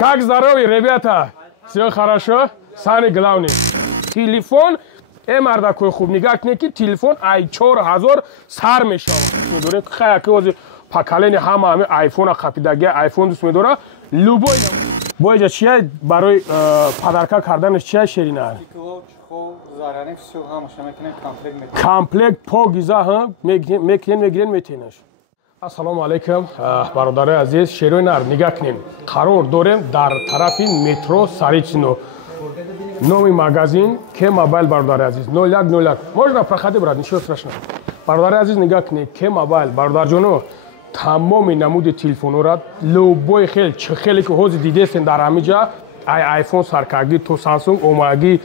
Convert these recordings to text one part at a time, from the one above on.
Как здоровье, ребята? Все хорошо? Самое главное. Телефон, мардакой хуб, нигак неки, телефон ай 4000 сар мешава. Медорем, хаяки ози поколение ҳама айфона хапидаги, айфон дус медора. Любой бояҷа чия барои падарка карданаш чия шерина? Комплект погиза мекинен метенаш. Ассалому алейкум, бародари азиз, шерои нар нигах кунем. Қарор дорем дар тарафи метро Саричино. Номи магазин К Мобайл, бародари азиз, 0101. Можно проходи, брат, ничего страшного. Бародари азиз, нигах кунем. К Мобайл, бародарҷоно, тамоми намуди телефонора, любой хел, чӣ хеле ки ҳозир дидестен дар ҳамиҷа, айфон саркаргӣ, то Samsung омагӣ,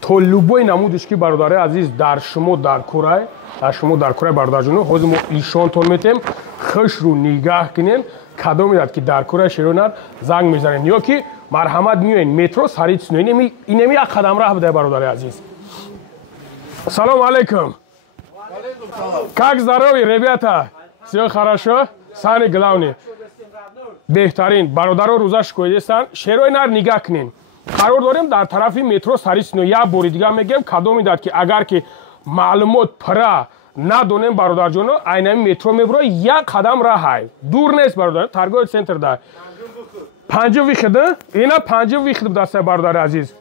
то любой намудиш ки бародари азиз дар шумо дар Курай, бародарҷоно, ҳозир мо ишонтон метем, хушру нигаҳ кунем, кадом меяд ки дар Курай шеронар занг мезанем, ё ки марҳамат миёен метро Саричино, инеми як қадам раҳ бидай бародари азиз. Салому алейкум. Как здоровье, ребята? Все хорошо? Самое главное. Беҳтарин. Бародаро рӯза шикоидестан. Шерои нар нигах кунем. Қарор дорем дар тарафи метро Саричино. Як бори дига мегем, кадом меяд ки агар ки маълумот пра надонем бародарҷоно, айнами метро мебуро, як қадам раҳай. Дур нест бародар, торговый центр да. Панҷум вихида? Ина панҷум вихид дастай бародари азиз.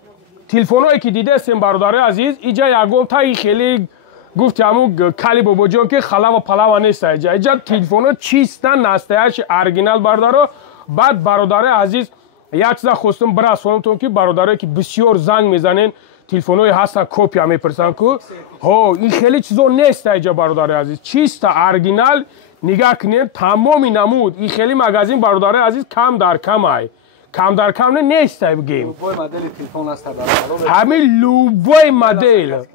Телефоное ки дидестем бародари азиз, иҷа ягон таи хеле гуфти ҳамун Кали бобоҷон ки халава палава нест иҷа. Иҷа телефоно чиста настоящий оригинал бародаро. Баъд бародари азиз, як чиза хостум бирасонтон ки бародарое ки бисёр занг мезанен, телефонои ҳастан копия мепурсан ку ин хеле чизо нест иҷа бародари азиз. Чиста оригинал нигах кунем, тамоми намуд. Ин хеле магазин бародари азиз кам дар кам ай. Кам дар кам нест бигем. Ҳамин любой модел.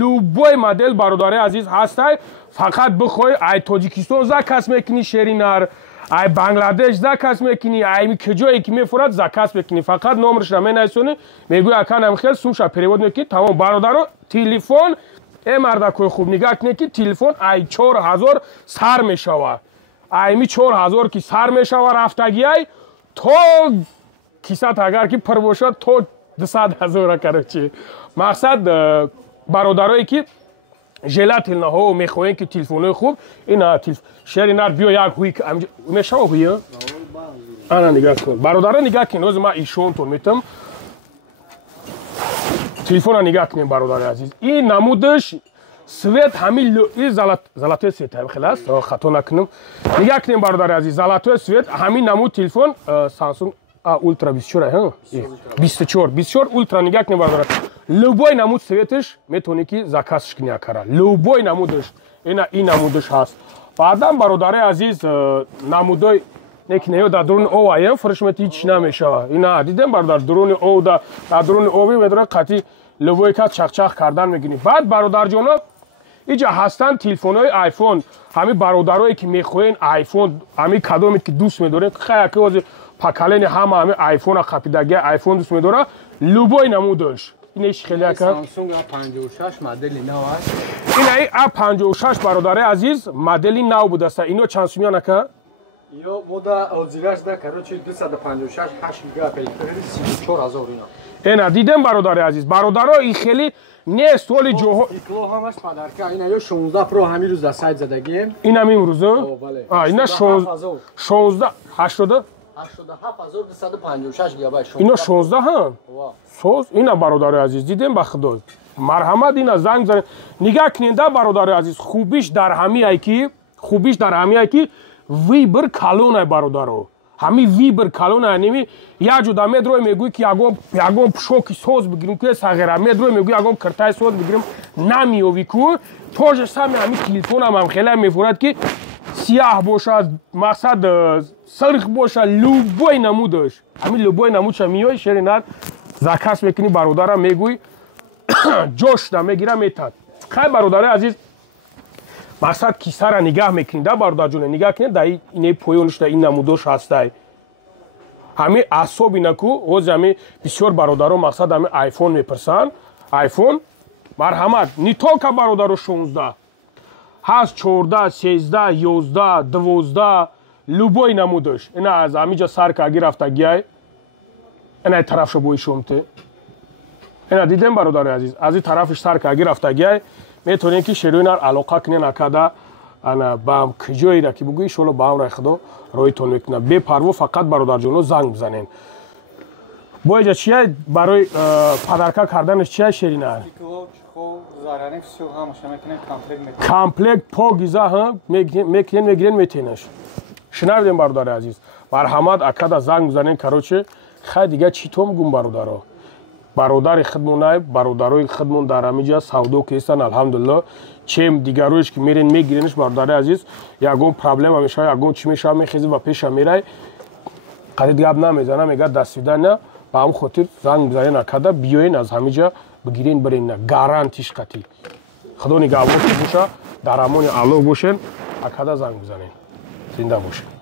Любой модел бародари азиз ҳастай. Фақат бихои ай Тоҷикистон заказ мекунӣ шеринар, ай Бангладеш заказ мекунӣ, ай киҷое ки мефурад заказ мекунӣ. Фақат номрашро менависонӣ, мегӯи аканам хел сумша перевод мекунӣ. Тамом бародаро, телефон мардакои хуб, нигах кунед ки телефон ай 4000 сар мешава. Айми 4000 ки сар мешава рафтагиай, то кисат агар ки пир бошад, то 200,000 короче. Мақсад бародарое ки желательноҳо мехоҳем ки телефонои хуб, ина шеринар биё як ҳуй мешава ҳуя? Ана нигах кун. Бародаро нигах кун, ҳозир ман ишонтон метам. Телефона нигах кунем бародари азиз. Ин намудаш свет ҳамин золотой свет хелас, хато накунам. Нигах кунем бародари азиз, золотой свет ҳамин намуд телефон Samsung Ultra 24, 24 Ultra нигах кунем бародари. Любой намуд светаш метавонӣ ки заказш кунӣ акара. Любой намудаш. Ин намудаш ҳаст. Баъдан бародари азиз намудои некинеё дар дуруни ов аям фурӯшмет ҳеч намешава. Ина дидем бародар дуруни ов дар дуруни оби медора қатъи любой кас чахчах кардан мегирӣ. Баъд бародарҷоно иҷа ҳастанд телефонои айфон. Ҳамин бародарое ки мехоҳен айфон, ҳамин кадоме ки дӯст медорем, хаяки ҳозир поколение ҳама ҳамин айфона хапидаги, айфон дӯст медора. Любой намудаш. Инеш хеле ака. Samsung A56 модели нав аст. Ина A56 бародари азиз, модели нав будааста. Ино чанд сумиян ака? Ё мода озираш да, короче 256 8 гигабайт, 34000 ино. Ина дидем бародари азиз. Бародаро ин хеле нест оли ҷоҳо. Икло ҳамаш падарка. Ина ё 16 Pro ҳамин рӯз да сайт задагем. Ина мимрӯза? Бале. Ина 16 80 87256 гигабайт. Ино 16 ҳам? Соз ина бародари азиз, дидем ба худо. Марҳамат ина занг занг. Нигах куненда бародари азиз, хубиш дар ҳамие ки вибр калонай бародаро. Ҳами вибр калонай неми як ҷода медрои мегӯи ки ягон пушоки соз бигирим ки сағира, медрои мегӯи ягон киртаи соз бигирим, намиёвӣ ку тоже сами ҳами телефонам ҳам хеле мефурад ки сияҳ бошад, мақсад сирх бошад, любой намудаш. Ҳами любой намудша миёи шеринар заказ мекунӣ, бародарам мегӯи ҷошда мегира метад. Хай бародари азиз, мақсад кисара нигах мекунӣ да бародарҷоне, нигах кунед да ине поёнишда ин намудош ҳастай. ҳамин асоб ина ку ҳозир ҳамин бисёр бародаро мақсад ҳамин айфон мепурсан. Айфон марҳамат, не толка бародаро 16 ҳаст, 14, 13, 11, 12 любой намудаш. Ина аз ҳамиҷа сар карги рафтагиай ин тарафшо бӯи шумте ина дидем бародари азиз аз ин тарафиш сар каги рафтагиай метавонем ки шеруи нар алоқа кунен акада ана баам киҷоира ки бугӯи иншоалло баам рай худо роҳитон мекунад бепарво фақат бародарҷоно занг бизанен бояҷа чия барои падарка карданаш чия шеринар комплект погиза мекунен мегирен метенаш шинавидем бародари азиз марҳамат акада занг бизанен кароче хай дига чӣ то мегӯм бародаро бародари худмонай бародарои худмон дар ҳамиҷа савдо ки ҳестанд алҳамдулилло чем дигароиш ки мерен мегиренаш бародари азиз ягон проблема мешава ягон чӣ мешава мехези ва пеша мерай қадид гап намезана мега даствидания ба ҳам хотир занг бизанен акада биёен аз ҳамиҷа бигирен бирен гарантиш қатӣ худо нигаҳбон боша дар амони аллоҳ бошен акада занг бизанен зинда бошед